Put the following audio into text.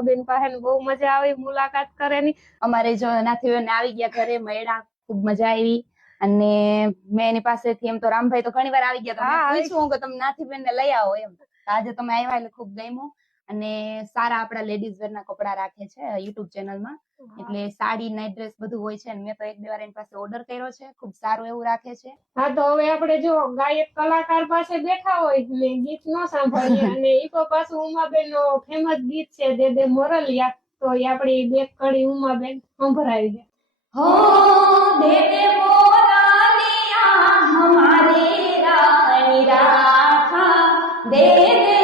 બેન પાસે બહુ મજા આવી મુલાકાત કરેની। અમારે જો નાથીબેન આવી ગયા ઘરે, મળ્યા, ખૂબ મજા આવી। અને મેં એની પાસેથી એમ તો રામભાઈ તો ઘણી વાર આવી ગયા, તો મેં પૂછ્યું કે તમે નાથીબેન ને લઈ આવો એમ, આજે તમે આવ્યા એટલે ખૂબ ગમ્યું। અને સારા આપડા લેડીઝ વેર ના કપડા રાખે છે યુટ્યુબ ચેનલ માં, એટલે સાડી નાઇટ ડ્રેસ બધું હોય છે। મેં તો એક બે વાર એની પાસે ઓર્ડર કર્યો છે, ખૂબ સારું એવું રાખે છે। હા, તો હવે આપણે જો ગાયક કલાકાર પાસે બેઠા હોય ને ગીત ન સાંભળીએ અને ઈ પાછું ઉમાબેન નો ફેમસ ગીત છે દે દે મોરલિયા, તો એ આપણી બે કડી ઉમાબેન સંભળાવી છે। हो दे दे मोरलिया हमारी रानी राखा, दे दे